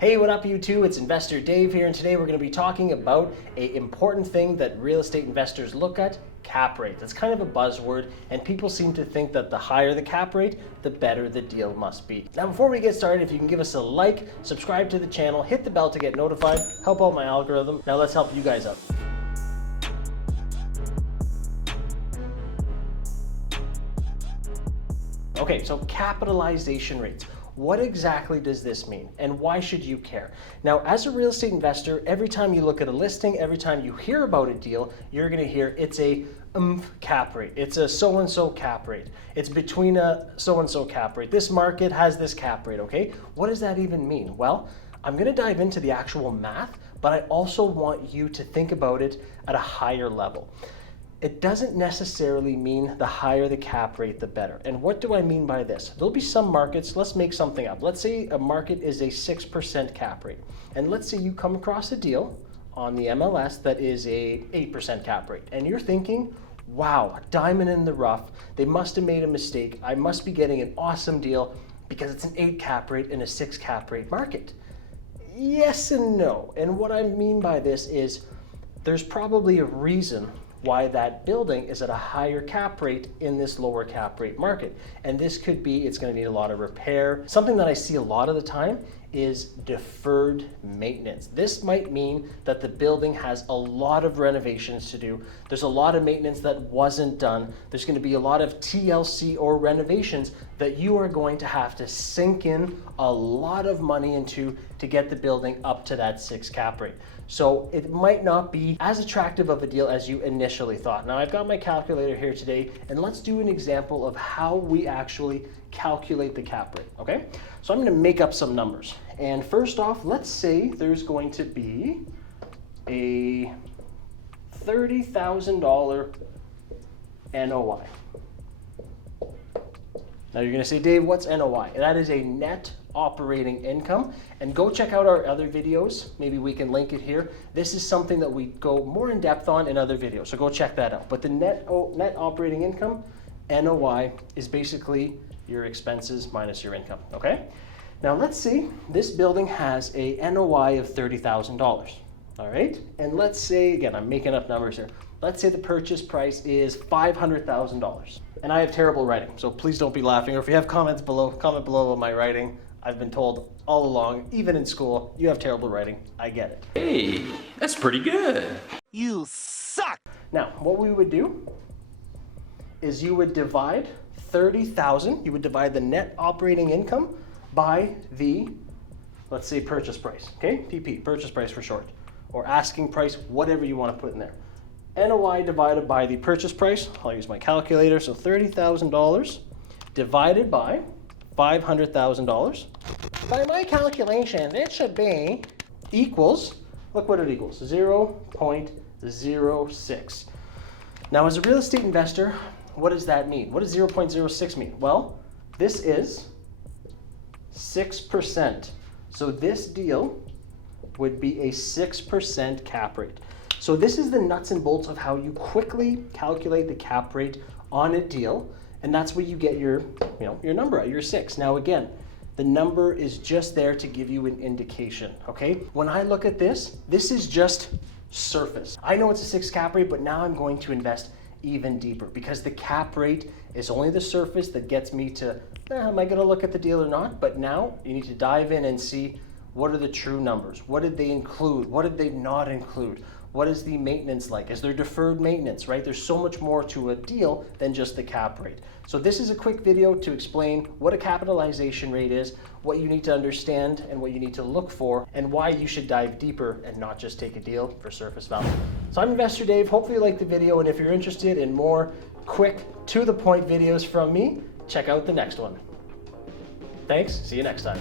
Hey, what up YouTube? It's Investor Dave here, and today we're going to be talking about an important thing that real estate investors look at, cap rate. That's kind of a buzzword, and people seem to think that the higher the cap rate, the better the deal must be. Now, before we get started, if you can give us a like, subscribe to the channel, hit the bell to get notified, help out my algorithm. Now let's help you guys out. Okay, so capitalization rates. What exactly does this mean, and why should you care? Now, as a real estate investor, every time you look at a listing, every time you hear about a deal, you're gonna hear it's a cap rate. It's a so-and-so cap rate. It's between a so-and-so cap rate. This market has this cap rate, okay? What does that even mean? Well, I'm gonna dive into the actual math, but I also want you to think about it at a higher level. It doesn't necessarily mean the higher the cap rate, the better. And what do I mean by this? There'll be some markets, let's make something up. Let's say a market is a 6% cap rate. And let's say you come across a deal on the MLS that is a 8% cap rate. And you're thinking, wow, diamond in the rough. They must have made a mistake. I must be getting an awesome deal because it's an 8 cap rate in a 6 cap rate market. Yes and no. And what I mean by this is there's probably a reason why that building is at a higher cap rate in this lower cap rate market. And this could be, it's gonna need a lot of repair. Something that I see a lot of the time is deferred maintenance. This might mean that the building has a lot of renovations to do. There's a lot of maintenance that wasn't done. There's gonna be a lot of TLC or renovations that you are going to have to sink in a lot of money into to get the building up to that 6 cap rate. So it might not be as attractive of a deal as you initially thought. Now I've got my calculator here today, and let's do an example of how we actually calculate the cap rate, okay? So I'm gonna make up some numbers. And first off, let's say there's going to be a $30,000 NOI. Now you're gonna say, Dave, what's NOI? That is a net operating income. And go check out our other videos. Maybe we can link it here. This is something that we go more in depth on in other videos, so go check that out. But the net operating income, NOI, is basically your expenses minus your income, okay? Now let's see, this building has a NOI of $30,000, all right? And let's say, again, I'm making up numbers here. Let's say the purchase price is $500,000. And I have terrible writing, so please don't be laughing. Or if you have comments below, comment below about my writing. I've been told all along, even in school, you have terrible writing. I get it. Hey, that's pretty good. You suck! Now, what we would do is you would divide 30,000, you would divide the net operating income by the, let's say, purchase price, okay? PP, purchase price for short, or asking price, whatever you want to put in there. NOI divided by the purchase price, I'll use my calculator, so $30,000 divided by $500,000. By my calculation, it should be equals, look what it equals, 0.06. Now, as a real estate investor, what does that mean? What does 0.06 mean? Well, this is 6%. So this deal would be a 6% cap rate. So this is the nuts and bolts of how you quickly calculate the cap rate on a deal, and that's where you get your number at, your 6. Now again, the number is just there to give you an indication, okay? When I look at this, this is just surface. I know it's a 6 cap rate, but now I'm going to invest even deeper because the cap rate is only the surface that gets me to, am I gonna look at the deal or not? But now you need to dive in and see what are the true numbers? What did they include? What did they not include? What is the maintenance like? Is there deferred maintenance, right? There's so much more to a deal than just the cap rate. So this is a quick video to explain what a capitalization rate is, what you need to understand and what you need to look for, and why you should dive deeper and not just take a deal for surface value. So I'm Investor Dave. Hopefully you liked the video, and if you're interested in more quick, to-the-point videos from me, check out the next one. Thanks. See you next time.